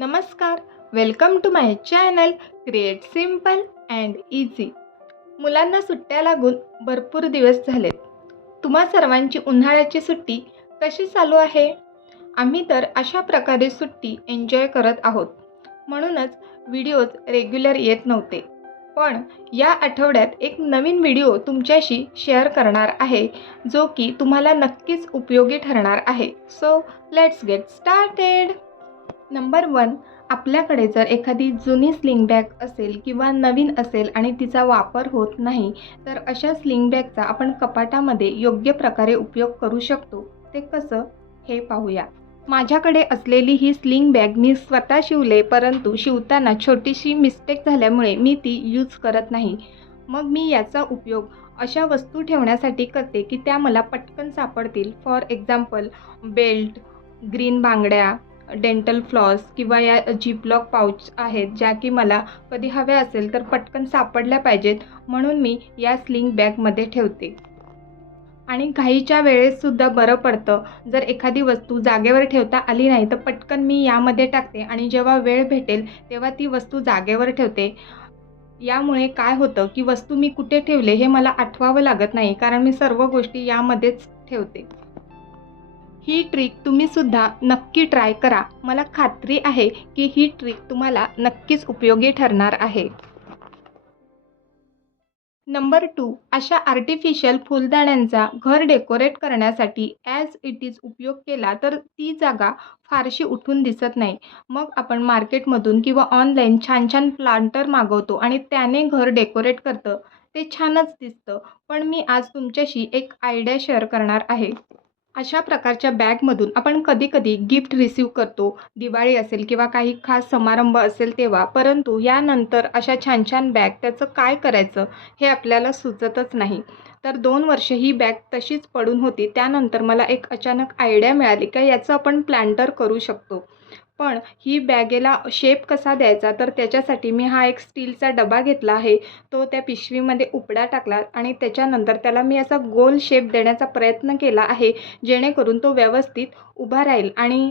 नमस्कार welcome to my channel create simple and easy मुलांना सुट्ट्या लागून भरपूर दिवस झालेत. तुम्हा सर्वांची उन्हाळ्याची सुट्टी कशी चालू आहे? आम्ही तर अशा प्रकारे सुट्टी एन्जॉय करत आहोत. म्हणूनच व्हिडिओज रेग्युलर येत नव्हते. पण या आठवड्यात एक नवीन व्हिडिओ तुमच्याशी शेअर करणार आहे जो की तुम्हाला नक्कीच उपयोगी ठरणार आहे. So let's get started number one आपल्याकडे जर एखादी जुनी स्लिंग बॅग असेल किंवा नवीन असेल आणि तिचा वापर होत नाही तर अशा स्लिंग बॅगचा आपण कपाटामध्ये योग्य प्रकारे उपयोग करू शकतो. ते कसं? हे पाहूया. माझ्याकडे असलेली ही स्लिंग बॅग मी स्वतः शिवले परंतु शिवताना छोटीशी मिस्टेक झाल्यामुळे मी ती यूज करत नाही. मग मी याचा उपयोग अशा वस्तू ठेवण्यासाठी करते की त्या मला पटकन सापडतील. फॉर एक्झाम्पल बेल्ट ग्रीन बांगड्या डेंटल फ्लॉस किंवा या जिपलॉक पाऊच आहेत ज्या की मला कधी हव्या असेल तर पटकन सापडल्या पाहिजेत म्हणून मी या स्लिंग बॅगमध्ये ठेवते. आणि घाईच्या वेळेससुद्धा बरं पडतं. जर एखादी वस्तू जागेवर ठेवता आली नाही तर पटकन मी यामध्ये टाकते आणि जेव्हा वेळ भेटेल तेव्हा ती वस्तू जागेवर ठेवते. यामुळे काय होतं की वस्तू मी कुठे ठेवले हे मला आठवावं लागत नाही कारण मी सर्व गोष्टी यामध्येच ठेवते. ही ट्रिक तुम्हीसुद्धा नक्की ट्राय करा. मला खात्री आहे की ही ट्रिक तुम्हाला नक्कीच उपयोगी ठरणार आहे. नंबर टू अशा आर्टिफिशियल फुलदाण्यांचा घर डेकोरेट करण्यासाठी ॲज इट इज उपयोग केला तर ती जागा फारशी उठून दिसत नाही. मग आपण मार्केटमधून किंवा ऑनलाईन छान छान प्लांटर मागवतो आणि त्याने घर डेकोरेट करतं. ते छानच दिसतं. पण मी आज तुमच्याशी एक आयडिया शेअर करणार आहे. अशा प्रकारच्या बॅगमधून आपण कधीकधी गिफ्ट रिसीव करतो. दिवाळी असेल किंवा काही खास समारंभ असेल तेव्हा परंतु यानंतर अशा छान छान बॅग त्याचं काय करायचं हे आपल्याला सुचतच नाही. तर दोन वर्ष ही बॅग तशीच पडून होती. त्यानंतर मला एक अचानक आयडिया मिळाली का याचं आपण प्लॅन्टर करू शकतो. पण ही बॅगेला शेप कसा द्यायचा? तर त्याच्यासाठी मी हा एक स्टीलचा डबा घेतला आहे. तो त्या पिशवीमध्ये उपडा टाकला आणि त्याच्यानंतर त्याला मी असा गोल शेप देण्याचा प्रयत्न केला आहे जेणेकरून तो व्यवस्थित उभा राहील. आणि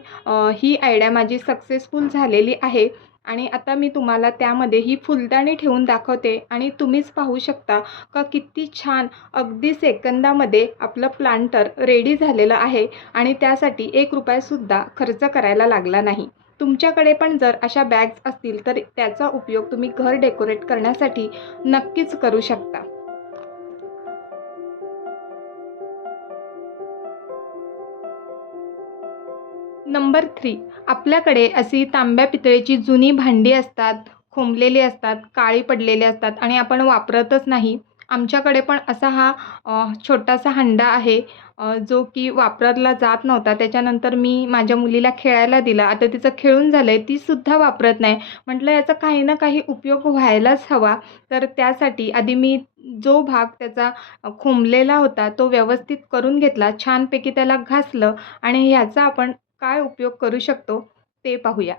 ही आयडिया माझी सक्सेसफुल झालेली आहे. आणि आता मी तुम्हाला त्यामध्ये ही फुलदाणी ठेवून दाखवते आणि तुम्हीच पाहू शकता का किती छान अगदी सेकंदामध्ये आपलं प्लांटर रेडी झालेलं आहे आणि त्यासाठी एक रुपयासुद्धा खर्च करायला लागला नाही. तुमच्याकडे पण जर अशा बॅग्स असतील तर त्याचा उपयोग तुम्ही घर डेकोरेट करण्यासाठी नक्कीच करू शकता. Number three. आपल्याकडे अशी तांब्या पितळेची जुनी भांडी असतात खोंबलेली असतात काळी पडलेली असतात आणि आपण वापरतच नाही. आमच्याकडे पण असा हा छोटासा हंडा आहे जो की वापरला जात नव्हता. त्याच्यानंतर मी माझ्या मुलीला खेळायला दिला. आता तिचं खेळून झालं आहे तीसुद्धा वापरत नाही. म्हटलं याचा काही ना काही उपयोग व्हायलाच हवा. तर त्यासाठी आधी मी जो भाग त्याचा खोंबलेला होता तो व्यवस्थित करून घेतला. छानपैकी त्याला घासलं आणि ह्याचा आपण काय उपयोग करू शकतो ते पाहूया.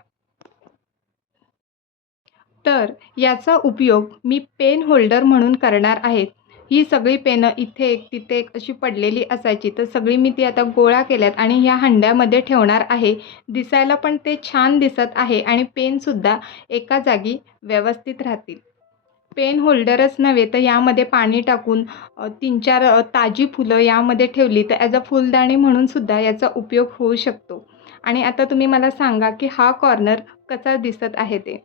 तर याचा उपयोग मी पेन होल्डर म्हणून करणार आहे. ही सगळी पेनं इथे एक तिथे एक अशी पडलेली असायची. तर सगळी मी ती आता गोळा केल्यात आणि ह्या हंड्यामध्ये ठेवणार आहे. दिसायला पण ते छान दिसत आहे आणि पेनसुद्धा एका जागी व्यवस्थित राहतील. पेन होल्डरच नव्हे तर यामध्ये पाणी टाकून तीन चार ताजी फुलं यामध्ये ठेवली तर ॲज अ फुलदाणी म्हणूनसुद्धा याचा उपयोग होऊ शकतो. आणि आता तुम्ही मला सांगा की हा कॉर्नर कसा दिसत आहे ते.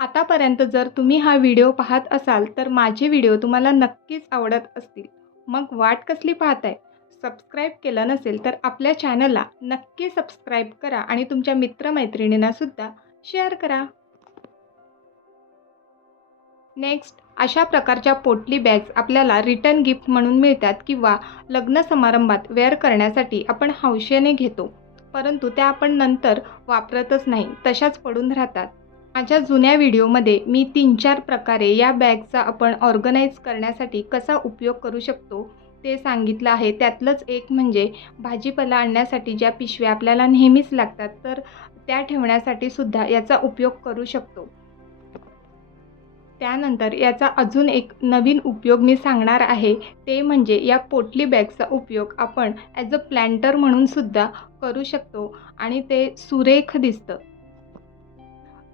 आतापर्यंत जर तुम्ही हा व्हिडिओ पाहत असाल तर माझे व्हिडिओ तुम्हाला नक्कीच आवडत असतील. मग वाट कसली पाहताय? सबस्क्राईब केलं नसेल तर आपल्या चॅनलला नक्की सबस्क्राईब करा आणि तुमच्या मित्रमैत्रिणींनासुद्धा शेअर करा. नेक्स्ट अशा प्रकारच्या पोटली बॅग्स आपल्याला रिटर्न गिफ्ट म्हणून मिळतात किंवा लग्न समारंभात वेअर करण्यासाठी आपण हौशेने घेतो. परंतु त्या आपण नंतर वापरतच नाही तशाच पडून राहतात. माझ्या जुन्या व्हिडिओमध्ये मी तीन चार प्रकारे या बॅगचा आपण ऑर्गनाईज करण्यासाठी कसा उपयोग करू शकतो ते सांगितलं आहे. त्यातलंच एक म्हणजे भाजीपाला आणण्यासाठी ज्या पिशव्या आपल्याला नेहमीच लागतात तर त्या ठेवण्यासाठी सुद्धा याचा उपयोग करू शकतो. त्यानंतर याचा अजून एक नवीन उपयोग मी सांगणार आहे. ते म्हणजे या पोटली बॅगचा उपयोग आपण ॲज अ प्लॅन्टर म्हणून सुद्धा करू शकतो आणि ते सुरेख दिसतं.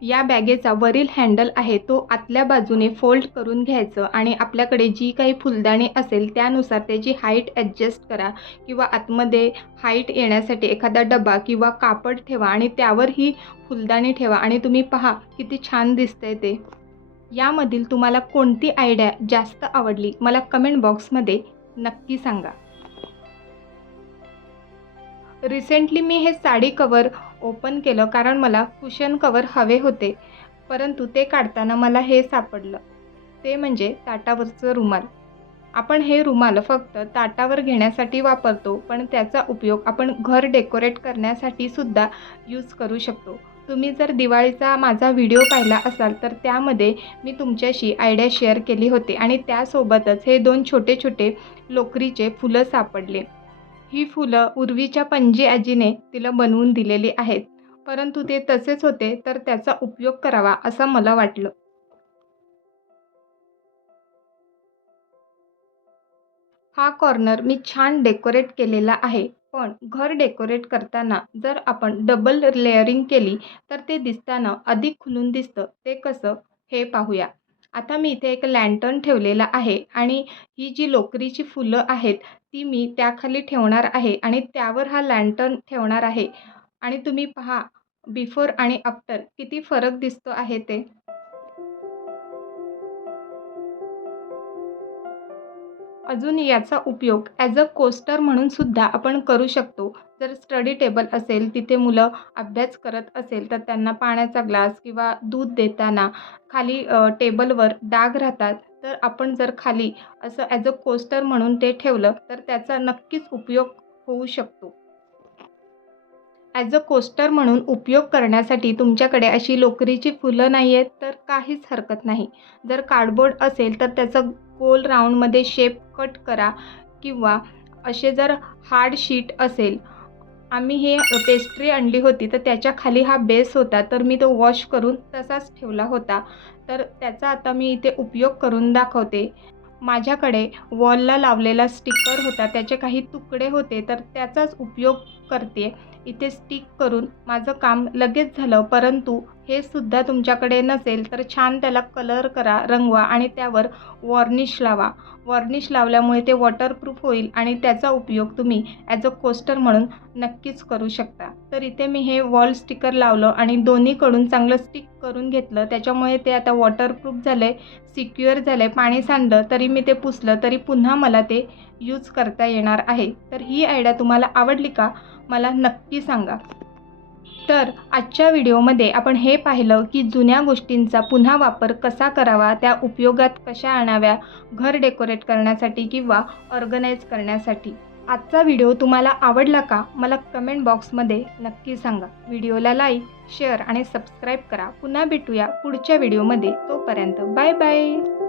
या बॅगेचा वरील हँडल आहे तो आतल्या बाजूने फोल्ड करून घ्यायचं आणि आपल्याकडे जी काही फुलदाणी असेल त्यानुसार त्याची हाईट ॲडजस्ट करा किंवा आतमध्ये हाईट येण्यासाठी एखादा डबा किंवा कापड ठेवा आणि त्यावर ही फुलदाणी ठेवा आणि तुम्ही पहा किती छान दिसतंय ते. यामधील तुम्हाला कोणती आयडिया जास्त आवडली? मला कमेंट बॉक्समध्ये नक्की सांगा. रिसेंटली मी हे साडी कवर ओपन केलं कारण मला कुशन कवर हवे होते. परंतु ते काढताना मला हे सापडलं. ते म्हणजे ताटावरचं रुमाल. आपण हे रुमाल फक्त ताटावर घेण्यासाठी वापरतो पण त्याचा उपयोग आपण घर डेकोरेट करण्यासाठी सुद्धा यूज करू शकतो. तुम्ही जर दिवाळीचा माझा व्हिडिओ पाहिला असाल तर त्यामध्ये मी तुमच्याशी आयडिया शेअर केली होती आणि त्यासोबतच हे दोन छोटे छोटे लोकरीचे फुलं सापडले. ही फुलं उर्वीच्या पणजी आजीने तिला बनवून दिलेली आहेत. परंतु ते तसेच होते तर त्याचा उपयोग करावा असं मला वाटलं. हा कॉर्नर मी छान डेकोरेट केलेला आहे. पण घर डेकोरेट करताना जर आपण डबल लेअरिंग केली तर ते दिसताना अधिक खुलून दिसतं. ते कसं? हे पाहूया. आता मी इथे एक लँटर्न ठेवलेला आहे आणि ही जी लोकरीची फुलं आहेत ती मी त्याखाली ठेवणार आहे आणि त्यावर हा लँटर्न ठेवणार आहे. आणि तुम्ही पहा बिफोर आणि आफ्टर किती फरक दिसतो आहे ते. अजून याचा उपयोग ॲज अ कोस्टर म्हणून सुद्धा आपण करू शकतो. जर स्टडी टेबल असेल तिथे मुलं अभ्यास करत असेल तर त्यांना पाण्याचा ग्लास किंवा दूध देताना खाली टेबलवर डाग राहतात. तर आपण जर खाली असं ॲज अ कोस्टर म्हणून ते ठेवलं तर त्याचा नक्कीच उपयोग होऊ शकतो. ॲज अ कोस्टर म्हणून उपयोग करण्यासाठी तुमच्याकडे अशी लोकरीची फुलं नाही आहेत तर काहीच हरकत नाही. जर कार्डबोर्ड असेल तर त्याचं गोल राऊंडमध्ये शेप कट करा किंवा असे जर हार्ड शीट असेल आम्ही हे पेस्ट्री आणली होती तर त्याच्याखाली हा बेस होता तर मी तो वॉश करून तसाच ठेवला होता. तर त्याचा आता मी इथे उपयोग करून दाखवते. माझ्याकडे वॉलला लावलेला स्टिकर होता त्याचे काही तुकडे होते तर त्याचाच उपयोग करते. इथे स्टिक करून माझं काम लगेच झालं परंतु हे सुद्धा तुमच्याकडे नसेल तर छान त्याला कलर करा रंगवा आणि त्यावर वॉर्निश लावा. वॉर्निश लावल्यामुळे ते वॉटरप्रूफ होईल आणि त्याचा उपयोग तुम्ही ॲज अ कोस्टर म्हणून नक्कीच करू शकता. तर इथे मी हे वॉल स्टिकर लावलं आणि दोन्हीकडून चांगलं स्टिक करून घेतलं. त्याच्यामुळे ते आता वॉटरप्रूफ झालं आहे सिक्युअर झालं आहे पाणी सांडलं तरी मी ते पुसलं तरी पुन्हा मला ते यूज करता येणार आहे. तर ही आयडिया तुम्हाला आवडली का? मला नक्की सांगा. तर आजच्या व्हिडिओमध्ये आपण हे पाहिलं की जुन्या गोष्टींचा पुन्हा वापर कसा करावा त्या उपयोगात कशा आणाव्या घर डेकोरेट करण्यासाठी किंवा ऑर्गनाईज करण्यासाठी. आजचा व्हिडिओ तुम्हाला आवडला का? मला कमेंट बॉक्समध्ये नक्की सांगा. व्हिडिओला लाईक शेअर आणि सबस्क्राईब करा. पुन्हा भेटूया पुढच्या व्हिडिओमध्ये तोपर्यंत बाय बाय